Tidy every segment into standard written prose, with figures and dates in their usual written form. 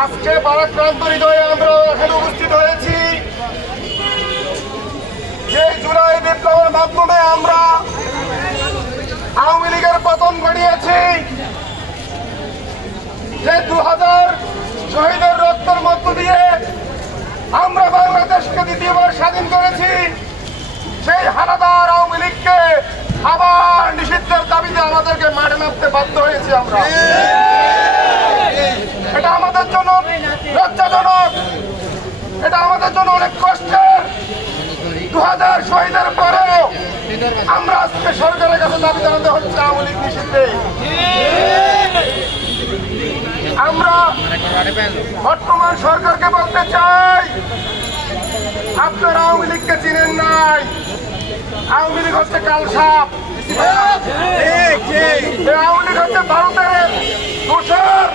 আজকে ভারাক্রান্ত হৃদয়ে আমরা এখানে উপস্থিত হয়েছি। যে জুলাই বিপ্লবের মাধ্যমে আমরা আওয়ামী লীগের পতন ঘটিয়েছি, যে 2000 শহীদের রক্তের মধ্য দিয়ে আমরা বাংলাদেশকে দ্বিতীয়বার স্বাধীন করেছি, সেই হানাদার আওয়ামী লীগকে আবার নিষিদ্ধের দাবিতে আমাদেরকে মাঠে নামতে বাধ্য হয়েছি আমরা। এটা আমাদের জন্য লজ্জাজনক, এটা আমাদের জন্য অনেক কষ্টের। 2000 শহীদের পরেও আমরা আজকে সরকারের কাছে দাবি জানাতে হচ্ছে আওয়ামী লীগ নিষিদ্ধে। আমরা বর্তমান সরকারকে বলতে চাই, আপনারা আওয়ামী লীগকে চিনেন নাই। আওয়ামী লীগ হচ্ছে কালসাপ, আওয়ামী লীগ হচ্ছে ভারতের দোসর,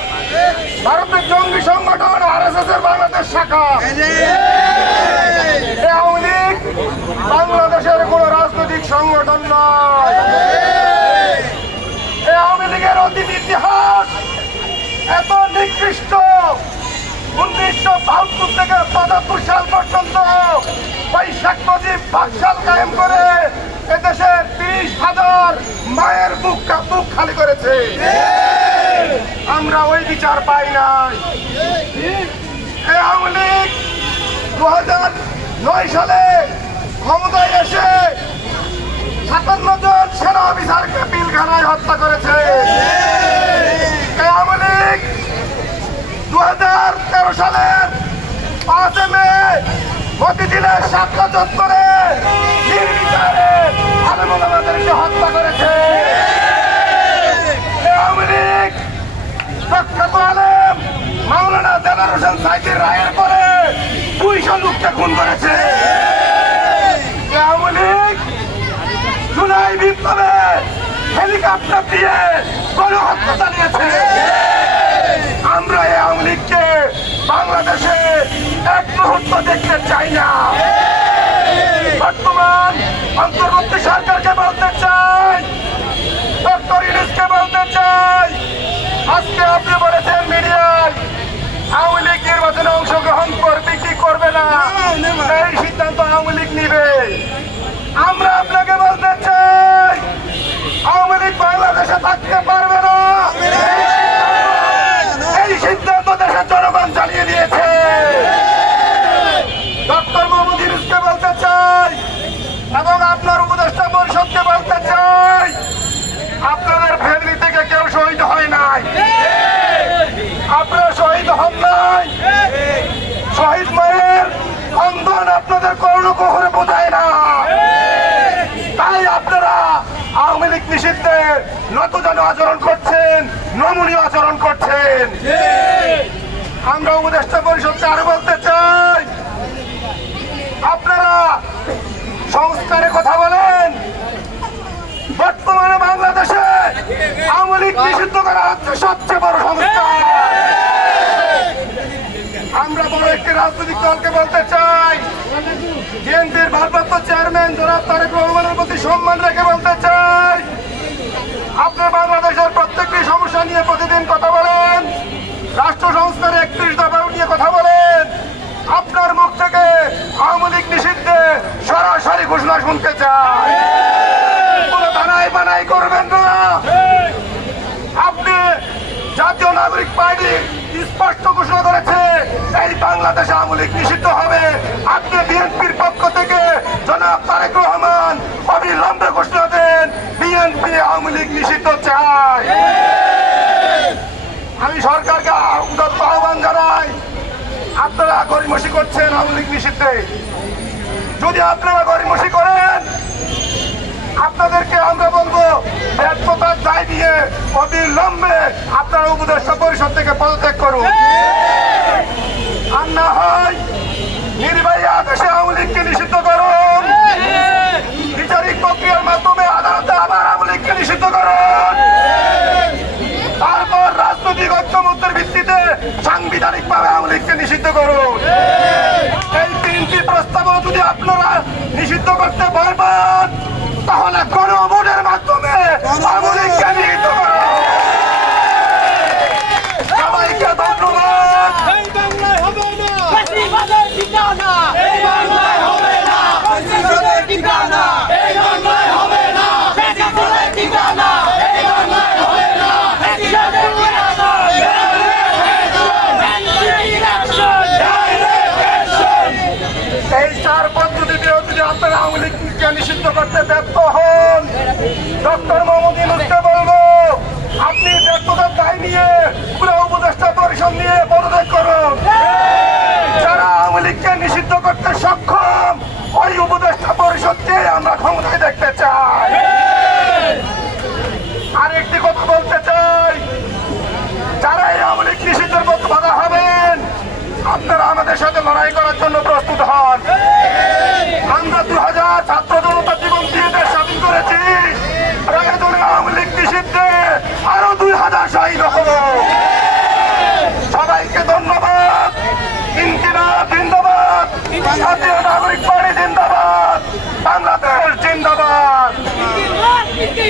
ভারতের জঙ্গি সংগঠন RSS এর বাংলাদেশ শাখা। আওয়ামী লীগ বাংলাদেশের কোন রাজনৈতিক সংগঠন নয়। আওয়ামী লীগের অতীত ইতিহাস এত নিকৃষ্ট। 1972 থেকে 75 সাল পর্যন্ত ওই শেখ মুজিব বাকশাল কায়েম করে এদেশের 30,000 মায়ের বুক খালি করেছে। আমরা ওই বিচার পাই নাই। আওয়ামী লীগ 2009 সালে ক্ষমতায় এসে 57 জন সেনা অফিসারকে পিলখানায় হত্যা করেছে। আওয়ামী লীগ 2013 সালের 5 মে মতিঝিলের 7টা চত্বরে নির্বিচারে আলেম ওলামাদেরকে হত্যা করেছে। আওয়ামী লীগ প্রখ্যাত আলেম মাওলানা দেলোয়ার হোসেন সাঈদীর রায়ের পরে 200 লোককে খুন করেছে। আওয়ামী লীগ জুলাই বিপ্লবে হেলিকপ্টার দিয়ে গণহত্যা চালিয়েছে। আমরা এই আওয়ামী লীগকে বাংলাদেশে এক মুহূর্ত দেখতে চাই না। বর্তমান অন্তর্বর্তী সরকারকে বলতে চাই, ডক্টর ইউনূসকে বলতে চাই, আজকে আপনি বলেছেন মিডিয়ায় আওয়ামী লীগ নির্বাচনে অংশগ্রহণ করবে কি করবে না, এই সিদ্ধান্ত আওয়ামী লীগ নিবে। আমরা আপনাকে বলতে চাই আওয়ামী লীগ বাংলাদেশে থাকতে পারবে না। এই সিদ্ধান্ত দেশের জনগণ চালিয়ে দিয়েছে। ডক্টর মোহাম্মদ ইউনূসকে বলতে চাই এবং আপনার উপদেষ্টা পরিষদকে বলতে চাই, আপনাদের ফ্যামিলি থেকে কেউ শহীদ হয় নাই, আপনারা শহীদ হন নাই। শহীদ মায়ের বন্ধন আপনাদের কর্ণকুহরে বোঝায় না। তাই আপনারা আওয়ামী লীগ নিষিদ্ধে নতজানু আচরণ করছেন, নমনীয় আচরণ করছেন। আমরা উপদেষ্টা পরিষদকে আরো বলতে চাই, আপনারা সংস্কারের কথা বলেন, বর্তমানে বাংলাদেশে আওয়ামী লীগ নিষিদ্ধ করা হচ্ছে সবচেয়ে বড় সংস্কার। আমরা বড় একটি রাজনৈতিক দলকে বলতে চাই, বিএনপির ভারপ্রাপ্ত চেয়ারম্যান জনাব তারেক রহমানের প্রতি সম্মান রেখে বলতে চাই, আপনি বাংলাদেশের প্রত্যেকটি সমস্যা নিয়ে প্রতিদিন কথা বলেন, রাষ্ট্র সংস্কারে 31 দফা নিয়ে কথা বলেন। আপনার মুখ থেকে আওয়ামী লীগ নিষিদ্ধে সরাসরি ঘোষণা শুনতে চাই। কোনো দানাই বানাই করবেন না। আপনি জাতীয় নাগরিক পার্টি স্পষ্ট ঘোষণা করেছে এই বাংলাদেশে আওয়ামী লীগ নিষিদ্ধ হবে। আপনি বিএনপির পক্ষ থেকে জনাব তারেক রহমান অবিলম্বে ঘোষণা দেন, বিএনপি আওয়ামী লীগ নিষিদ্ধ চায়। আমি সরকারকে উদাত্ত আহ্বান জানাই, আপনারা গড়িমসি করছেন আওয়ামী লীগ নিষিদ্ধে। যদি আপনারা গড়িমসি করেন, আপনাদেরকে আমরা বলবো ব্যর্থতার দায় দিয়ে অবিলম্বে আপনারা উপদেষ্টা পরিষদ থেকে পদত্যাগ করুন। আর না হয় নির্বাহী আদেশে আওয়ামী লীগকে নিষিদ্ধ করুন, বিচারিক প্রক্রিয়ার মাধ্যমে আদালতে আবার আওয়ামী লীগকে নিষিদ্ধ করুন, তারপর রাজনৈতিক ঐক্যমত্যের ভিত্তিতে সাংবিধানিকভাবে আওয়ামী লীগকে নিষিদ্ধ করুন। এই 3টি প্রস্তাবও যদি আপনারা নিষিদ্ধ করতে ভয় পান, তাহলে গণভোটের মাধ্যমে আওয়ামী লীগকে নিষিদ্ধ করুন। সবাইকে ধন্যবাদ। করতে ব্যর্থ হন, ডক্টর মোহাম্মদ ইউনূসকে বলবো আপনি ব্যর্থতার দায় নিয়ে পুরো উপদেষ্টা পরিষদ নিয়ে পদত্যাগ করুন। যারা আওয়ামী লীগকে নিষিদ্ধ করতে সক্ষম ওই উপদেষ্টা পরিষদকে আমরা ক্ষমতায় দেখতে চাই। আরেকটি কথা বলতে চাই, যারা এই আওয়ামী লীগ নিষিদ্ধের পক্ষে বাধা হবেন আপনারা আমাদের সাথে লড়াই করার জন্য প্রস্তুত হন। আমরা 2000 ছাত্র জনতা জীবন দিয়ে দেশ স্বাধীন করেছি, প্রয়োজনে আওয়ামী লীগ নিষিদ্ধে আরো 2000 শহীদ হব। সবাইকে ধন্যবাদ। ইনকিলাব জিন্দাবাদ, জাতীয় নাগরিক পার্টি জিন্দাবাদ, বাংলাদেশ জিন্দাবাদ।